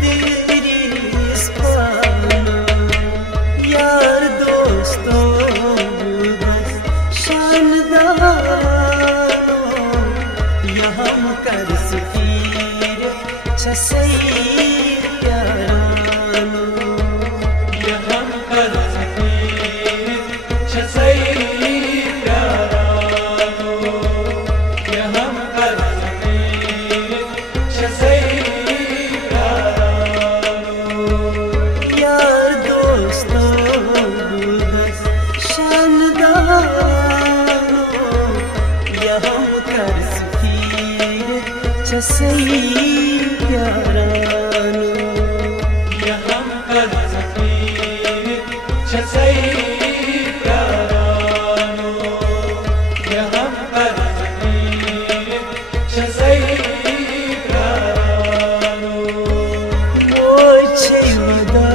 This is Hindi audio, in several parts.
दिल छसई प्यारानो ये हम कर सकीर छसई प्यारानो ये हम कर सकीर छसई प्यारानो यार दोस्तों बुदस शानदारो ये हम कर सकीर छसई प्यारानो ये हम कर सकीर छसई प्यारानो ये हम कर सकीर छसई प्यारानो मोछे वदा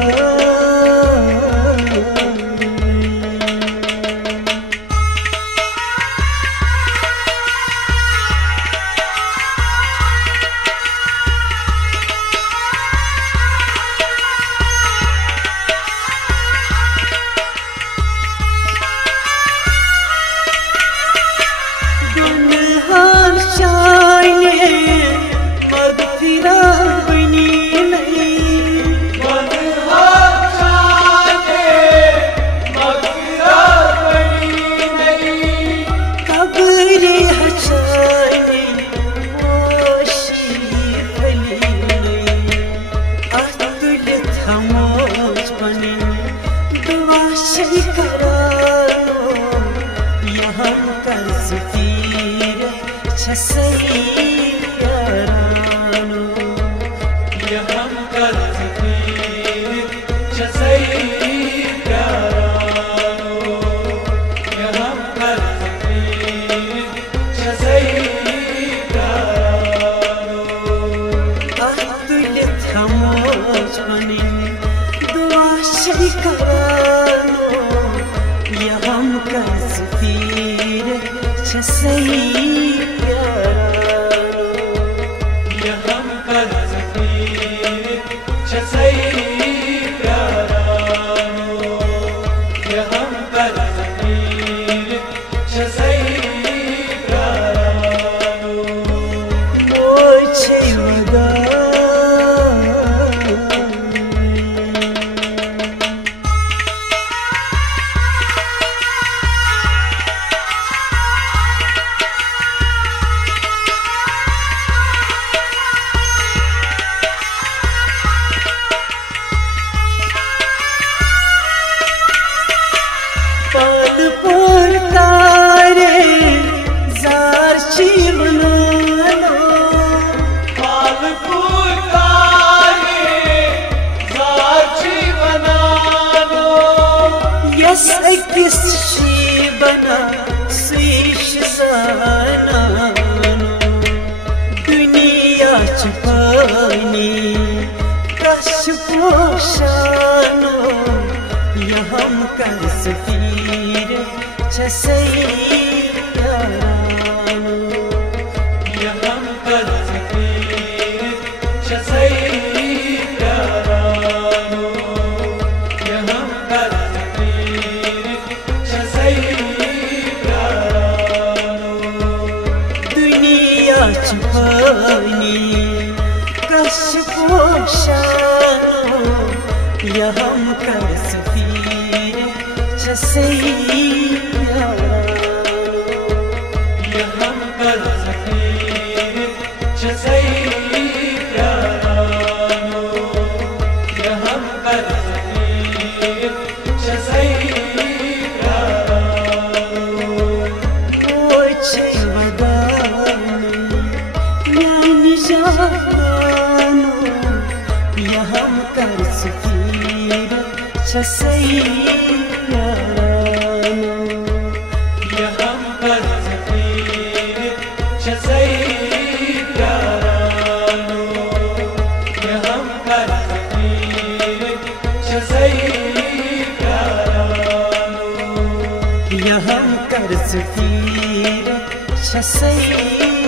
छसई प्यारानो ये हम कर सकीर छसई प्यारानो ये हम कर सकीर छसई प्यारानो अतुल थमोज बनी दुआ शरी करानो ये हम कर सकीर छसई ये हम कर सकीर छसई प्यारानो ये हम कर सकीर छसई प्यारानो मोछे वदा किस बना शीश जानो दुनिया छुपानी कश पोशानो ये हम कर सकीर छसई प्यारानो ये हम कर सकीर छसई प्यारानो ये हम कर छुपानी कश पोशानो ये हम कर सकीर छसई प्यारानो ये हम कर सकीर छसई प्यारानो ये हम कर सकीर छसई प्यारानो मोछे वदा ये हम कर सकीर छसई प्यारानो ये हम कर सकीर छसई प्यारानो ये हम कर सकीर छसई प्यारानो ये हम कर सकीर छसई